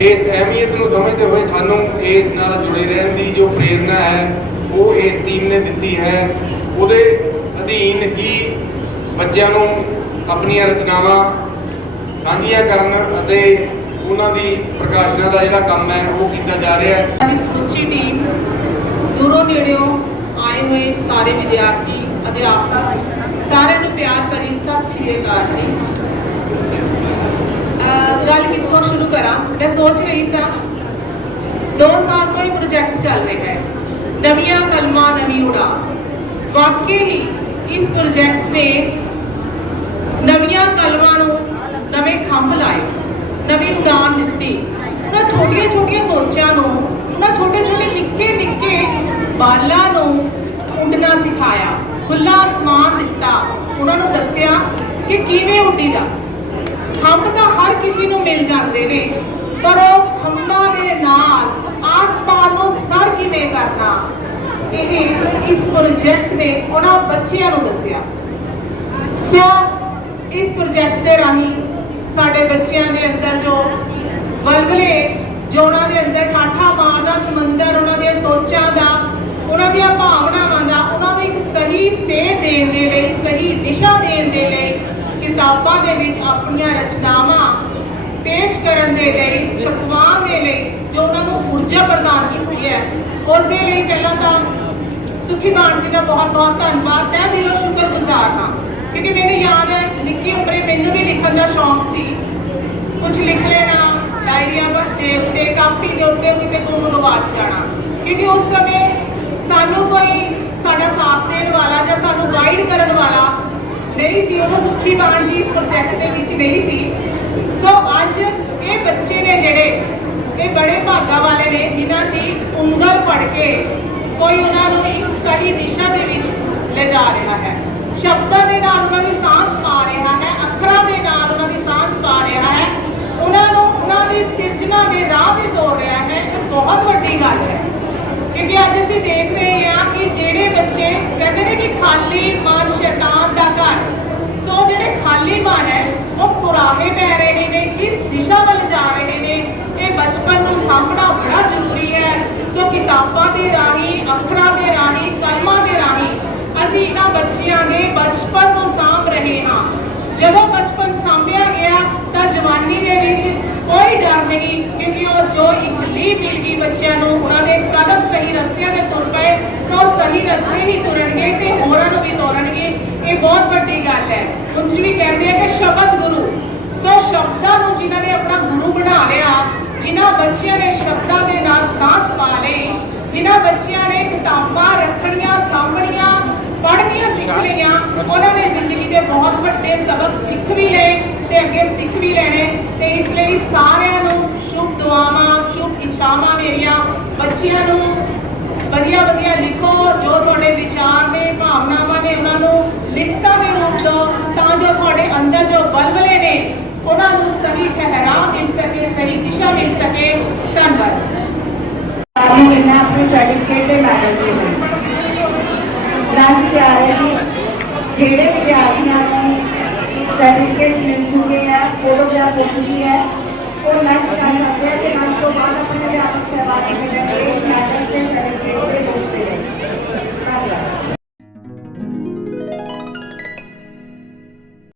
ਇਸ ਅਹਿਮੀਅਤ ਨੂੰ ਸਮਝਦੇ ਹੋਏ ਸਾਨੂੰ ਇਸ ਨਾਲ ਜੁੜੇ ਰਹਿਣ ਦੀ ਜੋ ਪ੍ਰੇਰਣਾ ਹੈ, ਉਹ ਇਸ ਟੀਮ ਨੇ ਦਿੱਤੀ ਹੈ। ਉਹਦੇ ਅਧੀਨ ਹੀ ਬੱਚਿਆਂ ਨੂੰ ਆਪਣੀਆਂ ਰਚਨਾਵਾਂ ਸਾਂਝੀਆਂ ਕਰਨ ਅਤੇ ਉਹਨਾਂ ਦੀ ਪ੍ਰਕਾਸ਼ਨਾ ਦਾ ਜਿਹੜਾ ਕੰਮ ਹੈ, ਉਹ ਕੀਤਾ ਜਾ ਰਿਹਾ ਹੈ। ਸਾਡੀ ਸਮੁੱਚੀ ਟੀਮ ਦੂਰੋਂ ਨੇੜਿਓਂ ਆਏ ਹੋਏ ਸਾਰੇ ਵਿਦਿਆਰਥੀ, ਅਧਿਆਪਕ ਸਾਰਿਆਂ ਨੂੰ ਪਿਆਰ ਭਰੀ ਸਤਿ ਸ਼੍ਰੀ ਅਕਾਲ ਜੀ ਅਹ ਗੱਲ ਕਿੱਥੋਂ ਸ਼ੁਰੂ ਕਰਾਂ ਮੈਂ ਸੋਚ ਰਹੀ ਸਾਂ 2 ਸਾਲ ਤੋਂ ਇਹ ਪ੍ਰੋਜੈਕਟ ਚੱਲ ਰਿਹਾ ਹੈ। ਨਵੀਆਂ ਕਲਮਾਂ, ਨਵੀਂ ਉਡਾ ਵਾਕਈ ਹੀ ਇਸ ਪ੍ਰੋਜੈਕਟ ਨੇ ਨਵੀਆਂ ਕਲਮਾਂ ਨੂੰ ਨਵੇਂ ਖੰਭ ਲਾਏ, ਨਵੀਂ ਉਡਾਨ ਦਿੱਤੀ। ਉਹਨਾਂ ਛੋਟੀਆਂ ਛੋਟੀਆਂ ਸੋਚਾਂ ਨੂੰ, ਉਹਨਾਂ ਛੋਟੇ ਛੋਟੇ ਨਿੱਕੇ ਨਿੱਕੇ ਬਾਲਾਂ ਨੂੰ ਉੱਡਣਾ ਸਿਖਾਇਆ ਖੁੱਲਾ ਅਸਮਾਨ ਦਿੱਤਾ, ਉਹਨਾਂ ਨੂੰ ਦੱਸਿਆ ਕਿ ਕਿਵੇਂ ਉੱਡੀਦਾ। ਖੰਭ ਤਾਂ ਹਰ ਕਿਸੇ ਨੂੰ ਮਿਲ ਜਾਂਦੇ ਨੇ। ਪਰ ਉਹ ਖੰਭਾਂ ਦੇ ਨਾਲ ਆਸਮਾਨ ਨੂੰ ਸਰ ਕਿਵੇਂ ਕਰਨਾ? ਇਹ ਇਸ ਪ੍ਰੋਜੈਕਟ ਨੇ ਉਹਨਾਂ ਬੱਚਿਆਂ ਨੂੰ ਦੱਸਿਆ। ਸੋ ਇਸ ਪ੍ਰੋਜੈਕਟ ਦੇ ਰਾਹੀਂ ਸਾਡੇ ਬੱਚਿਆਂ ਦੇ ਅੰਦਰ ਜੋ ਬਲਬਲੇ ਜੋ ਉਹਨਾਂ ਦੇ ਅੰਦਰ ਠਾਠਾ ਮਾਰਦਾ ਸਮੁੰਦਰ, ਉਹਨਾਂ ਦੀਆਂ ਸੋਚਾਂ ਦਾ, ਉਹਨਾਂ ਦੀਆਂ ਭਾਵਨਾਵਾਂ ਦਾ, ਉਹਨਾਂ ਨੂੰ ਇੱਕ ਸਹੀ ਸੇਧ ਦੇਣ ਦੇ ਲਈ, ਸਹੀ ਦਿਸ਼ਾ ਦੇਣ ਦੇ ਲਈ ਕਿਤਾਬਾਂ ਦੇ ਵਿੱਚ ਆਪਣੀਆਂ ਰਚਨਾਵਾਂ ਪੇਸ਼ ਕਰਨ ਦੇ ਲਈ, ਛਪਵਾਉਣ ਦੇ ਲਈ ਜੋ ਉਹਨਾਂ ਨੂੰ ਊਰਜਾ ਪ੍ਰਦਾਨ ਕੀਤੀ ਹੈ, ਉਸ ਦੇ ਲਈ ਪਹਿਲਾਂ ਤਾਂ ਸੁਖੀ ਬਾਣ ਜੀ ਦਾ ਬਹੁਤ ਬਹੁਤ ਧੰਨਵਾਦ। ਤਹਿ ਦਿਲੋਂ ਸ਼ੁਕਰਗੁਜ਼ਾਰ ਹਾਂ, ਕਿਉਂਕਿ ਮੈਨੂੰ ਯਾਦ ਹੈ, ਨਿੱਕੀ ਉਮਰੇ ਮੈਨੂੰ ਵੀ ਲਿਖਣ ਦਾ ਸ਼ੌਂਕ ਸੀ। ਕੁਝ ਲਿਖ ਲੈਣਾ ਡਾਇਰੀਆਂ ਦੇ ਉੱਤੇ ਕਾਪੀ ਦੇ ਉੱਤੇ ਕਿਤੇ ਗੁੰਮ ਗਵਾਚ ਜਾਣਾ। ਕਿਉਂਕਿ ਉਸ ਸਮੇਂ ਸਾਨੂੰ ਕੋਈ ਸਾਡਾ ਸਾਥ ਦੇਣ ਵਾਲਾ ਜਾਂ ਸਾਨੂੰ ਗਾਈਡ ਕਰਨ ਵਾਲਾ ਨਹੀਂ ਸੀ। ਉਦੋਂ ਸੁਖੀ ਬਾਣ ਜੀ ਇਸ ਪ੍ਰੋਜੈਕਟ ਦੇ ਵਿੱਚ ਨਹੀਂ ਸੀ ਸੋ ਅੱਜ ਇਹ ਬੱਚੇ ਨੇ ਜਿਹੜੇ ਇਹ ਬੜੇ ਭਾਗਾ ਵਾਲੇ ਨੇ ਜਿਨ੍ਹਾਂ ਦੀ ਉਂਗਲ ਫੜ ਕੇ ਕੋਈ ਉਹਨਾਂ ਨੂੰ ਇੱਕ ਸਹੀ ਦਿਸ਼ਾ ਦੇ ਵਿੱਚ ਲੈ ਜਾ ਰਿਹਾ ਹੈ। ਸ਼ਬਦਾਂ ਦੇ ਨਾਲ ਉਹਨਾਂ ਦੀ ਸਾਂਝ ਪਾ ਰਿਹਾ ਹੈ, ਅੱਖਰਾਂ ਦੇ ਨਾਲ ਉਹਨਾਂ ਦੀ ਸਾਂਝ ਪਾ ਰਿਹਾ ਹੈ। ਉਹਨਾਂ ਨੂੰ ਉਹਨਾਂ ਦੀ ਸਿਰਜਣਾ ਦੇ ਰਾਹ ਤੇ ਤੋਰ ਰਿਹਾ ਹੈ, ਇਹ ਬਹੁਤ ਵੱਡੀ ਗੱਲ ਹੈ। ਕਿਉਂਕਿ ਅੱਜ ਅਸੀਂ ਦੇਖ ਰਹੇ ਹਾਂ ਕਿ ਜਿਹੜੇ ਬੱਚੇ ਕਹਿੰਦੇ ਨੇ ਕਿ ਖਾਲੀ ਮਨ ਸ਼ੈਤਾਨ ਦਾ ਘਰ, ਸੋ ਜਿਹੜੇ ਖਾਲੀ ਮਨ ਹੈ, ਉਹ ਕੁਰਾਹੇ ਪੈ ਰਹੇ ਨੇ ਕਿਸ ਦਿਸ਼ਾ ਵੱਲ ਜਾ ਰਹੇ ਬਚਪਨ ਨੂੰ ਸਾਂਭਣਾ ਬੜਾ ਜ਼ਰੂਰੀ ਹੈ। ਸੋ ਕਿਤਾਬਾਂ ਦੇ ਰਾਹੀਂ, ਅੱਖਰਾਂ ਦੇ ਰਾਹੀਂ, ਕਲਮਾਂ ਦੇ ਰਾਹੀਂ ਅਸੀਂ ਇਹਨਾਂ ਬੱਚਿਆਂ ਦੇ ਬਚਪਨ ਨੂੰ ਸਾਂਭ ਰਹੇ ਹਾਂ। ਜਦੋਂ ਬਚਪਨ ਸਾਂਭਿਆ ਗਿਆ ਤਾਂ ਜਵਾਨੀ ਦੇ ਵਿੱਚ ਕੋਈ ਡਰ ਨਹੀਂ ਕਿਉਂਕਿ ਉਹ ਜੋ ਇੱਕ ਲੀਹ ਮਿਲ ਗਈ ਬੱਚਿਆਂ ਨੂੰ, ਉਹਨਾਂ ਦੇ ਕਦਮ ਸਹੀ ਰਸਤਿਆਂ ਤੇ ਤੁਰ ਪਏ ਤਾਂ ਉਹ ਸਹੀ ਰਸਤੇ ਹੀ ਤੁਰਨਗੇ ਤੇ ਹੋਰਾਂ ਨੂੰ ਵੀ ਤੋਰਨਗੇ। ਇਹ ਬਹੁਤ ਵੱਡੀ ਗੱਲ ਹੈ। ਉਂਝ ਵੀ ਕਹਿੰਦੇ ਆ ਕਿ ਸ਼ਬਦ ਗੁਰੂ ਸੋ ਸ਼ਬਦਾਂ ਨੂੰ ਜਿਨ੍ਹਾਂ ਨੇ ਆਪਣਾ ਗੁਰੂ ਬਣਾ ਲਿਆ ਜਿਨ੍ਹਾਂ ਬੱਚਿਆਂ ਨੇ ਸ਼ਬਦਾਂ ਦੇ ਨਾਲ ਸਾਂਝ ਪਾ ਲਈ ਜਿਨ੍ਹਾਂ ਬੱਚਿਆਂ ਨੇ ਕਿਤਾਬਾਂ ਰੱਖਣੀਆਂ, ਸਾਂਭਣੀਆਂ, ਪੜ੍ਹਨੀਆਂ ਸਿੱਖ ਲਈਆਂ, ਉਹਨਾਂ ਨੇ ਜ਼ਿੰਦਗੀ ਦੇ ਬਹੁਤ ਵੱਡੇ ਸਬਕ ਸਿੱਖ ਵੀ ਲਏ ਤੇ ਅੱਗੇ ਸਿੱਖ ਵੀ ਲੈਣੇ। ਤੇ ਇਸ ਲਈ ਸਾਰਿਆਂ ਨੂੰ ਸ਼ੁਭ ਦੁਆਵਾਂ, ਸ਼ੁਭ ਇੱਛਾਵਾਂ ਮੇਰੀਆਂ। ਬੱਚਿਆਂ ਨੂੰ ਵਧੀਆ ਵਧੀਆ ਲਿਖੋ, ਜੋ ਤੁਹਾਡੇ ਵਿਚਾਰ ਨੇ, ਭਾਵਨਾਵਾਂ ਨੇ, ਉਹਨਾਂ ਨੂੰ ਲਿਖਤਾਂ ਦੇ ਰੂਪ ਦਿਓ ਤਾਂ ਜੋ ਤੁਹਾਡੇ ਅੰਦਰ ਜੋ ਬਲਬਲੇ ਨੇ, ਉਹਨਾਂ ਨੂੰ ਸਹੀ ਠਹਿਰਾ ਮਿਲ ਸਕੇ ਸਹੀ ਦਿਸ਼ਾ ਮਿਲ ਸਕੇ। ਧੰਨਵਾਦ ਜੀ ਆਦਮੀ ਮਿਲਣਾ ਆਪਣੇ ਸਰਟੀਫਿਕੇਟ ਤੇ ਮੈਡਲ ਦੇ ਨਾਲ ਲੰਚ ਤਿਆਰ ਹੈ ਜੀ। ਜਿਹੜੇ ਵਿਦਿਆਰਥੀਆਂ ਨੂੰ ਸਰਟੀਫਿਕੇਟ ਮਿਲ ਚੁੱਕੇ ਆ ਫੋਟੋਗ੍ਰਾਫ ਹੋ ਚੁੱਕੀ ਹੈ, ਉਹ ਲੰਚ ਕਰ ਸਕਦੇ ਆ ਤੇ ਲੰਚ ਤੋਂ ਬਾਅਦ ਆਪਣੇ ਅਧਿਆਪਕ ਸਹਿਬਾਨ ਮਿਲਣਗੇ।